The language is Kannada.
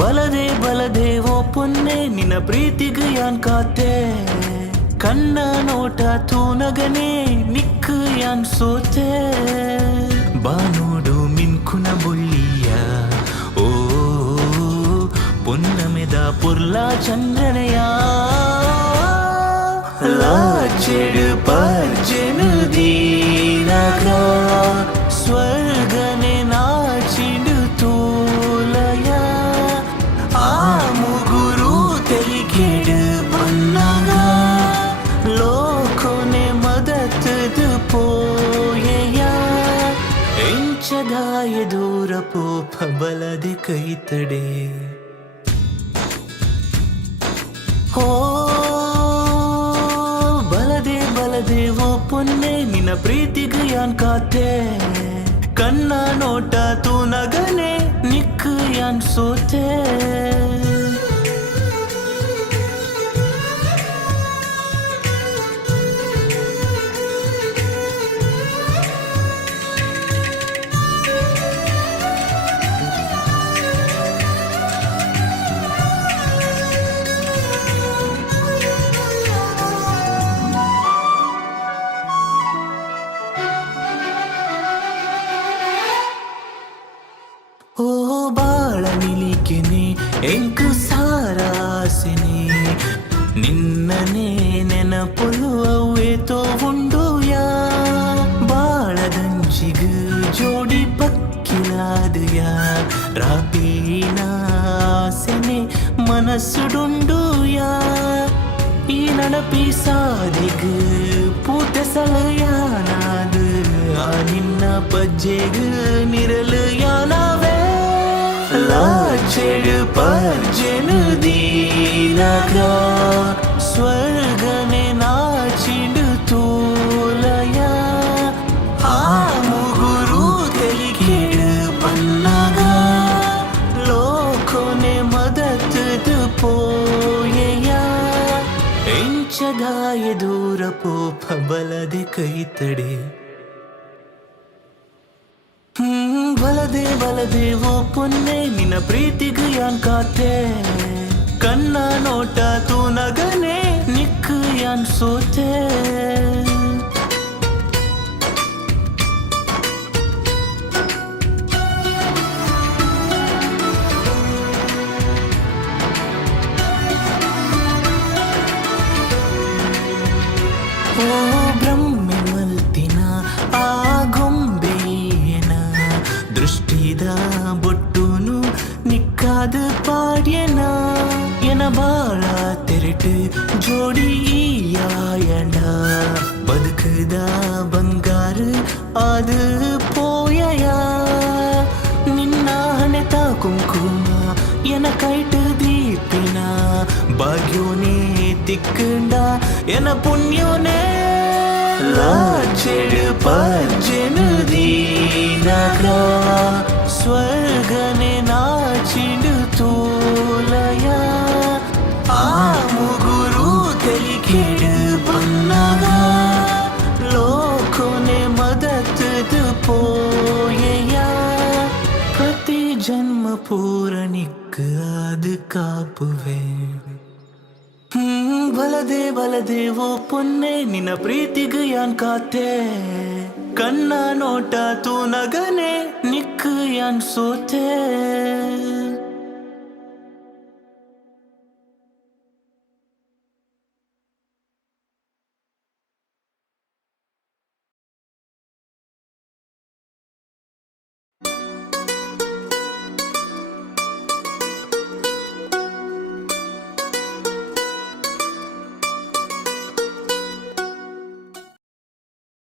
ಬಲದೆ ಬಲದೆ ಓ ಪೊನ್ನೆ ನಿನ್ನ ಪ್ರೀತಿಗೆ ಯಾನ್ ಕಾತೆ ಕಣ್ಣ ನೋಟ ತೂನಗನೆ ನಿಕ್ಕು ಯಾನ್ ಸೋತೆ ಬಾ ನೋಡು ಮಿನ್ಕುನ ಬುಳ್ಳಿಯ ಓ ಪೊನ್ನಮೆದ ಪುರ್ಲ ಚಂದ್ರನೆಯ ಲಾಚೆಡು ಪರ್ಜೆನು ದೀನಗ ಸ್ವರ್ಗನೆ ನಾಚಿಡು ತೋಲಯ ಆ ಮುಗುರು ತೆಲಿಗೆಡು ಬನ್ನಗ ಲೋಕನೆ ಮದತದು ಪೋಯೆಯ ಎಂಚದಾಯ ದೂರ ಪೋಪ ಬಲದೆ ಕೈ ತಡೆ ಹೋ ಬಲದೆ ಬಲದೆ ಓ ಪೊನ್ನೆ ನಿನ್ನ ಪ್ರೀತಿಗೆ ಯಾನ್ ಕಾತೆ ಕಣ್ಣ ನೋಟ ತೂನಗನೆ ನಿಕ್ಕು ಯಾನ್ ಸೋತೆ ಓ ಬಾಳ ನಿಲಿಕೆನೆ ಎಂಕು ಸಾರಾಸೆನೆ ನಿನ್ನನೆ ನೆನಪುಲು ಅವೇತೋ ಉಂಡುಯಾ ಬಾಳದಂಚಿಗ ಜೋಡಿ ಪಕ್ಕಿಲಾದಯಾ ರಾಪೀನಾಸೆನೆ ಮನಸ್ಸುಡುಂಡುಯಾ ಈ ನಡಪಿ ಸಾದಿಗ ಪೂತ ಸಲಯಾನಾದ ಆ ನಿನ್ನ ಪಜ್ಜೆಗ ನಿರಲು ಯಾನವೇ ಲಾಚೆಡು ಪರ್ಜೆನು ದೀನಗ ಸ್ವರ್ಗನೆ ನಾಚಿಡು ತೋಲಯ ಆ ಮುಗುರು ತೆಲಿಗೆಡು ಬನ್ನಗ ಲೋಕನೆ ಮದತದು ಪೋಯೆಯ ಎಂಚದಾಯ ದೂರ ಪೋಪ ಬಲದೆ ಕೈ ತಡೆ ಬಲದೆ ಬಲದೆ ಓ ಪೊನ್ನೆ ನಿನ್ನ ಪ್ರೀತಿಗೆ ಯಾನ್ ಕಾತೆ ಕಣ್ಣ ನೋಟ ತೂನಗನೆ ನಿಕ್ಕು ಯಾನ್ ಸೋತೆ ಓ ಬ್ರಹ್ಮೆ ಮಲ್ತಿನ ಆ ಗೊಂಬೆಯನ ದೃಷ್ಟಿದ ಬೊಟ್ಟುನು ನಿಕ್ಕಾದ ಪಾಡ್ಯನ ಎನ ಬಾಳ ತೆರಟು ಜೋಡಿ ಯಾಯಂಡ ಬದುಕದ ಬಂಗಾರ ಆದ ಪೋಯಯ ನಿನ್ನ ಹಣೆತ ಕುಂಕುಮ ಎನ ಕೈಟು ದೀಪಿನ ಭಾಗ್ಯೋನೇ ತಿಕ್ಕಂಡ ಎನ ಪುಣ್ಯೋನೇ ಲಾಚೆಡು ಪರ್ಜೆನು ದೀನಗ ಸ್ವರ್ಗನೆ ನಾಚಿಡು ತೋಲಯ ಆ ಮುಗುರು ತೆಲಿಗೆಡು ಬನ್ನಗ ಲೋಕನೆ ಮದತದು ಪೋಯೆಯ ಪ್ರತಿ ಜನ್ಮ ಪೂರಣಿಕ್ ಅದು ಕಾಪುವೆ ಬಲದೆ ಬಲದೆ ಓ ಪೊನ್ನೆ ನಿನ್ನ ಪ್ರೀತಿಗೆ ಯಾನ್ ಕಾತೆ ಕಣ್ಣ ನೋಟ ತೂನಗನೆ ನಿಕ್ಕು ಯಾನ್ ಸೋತೆ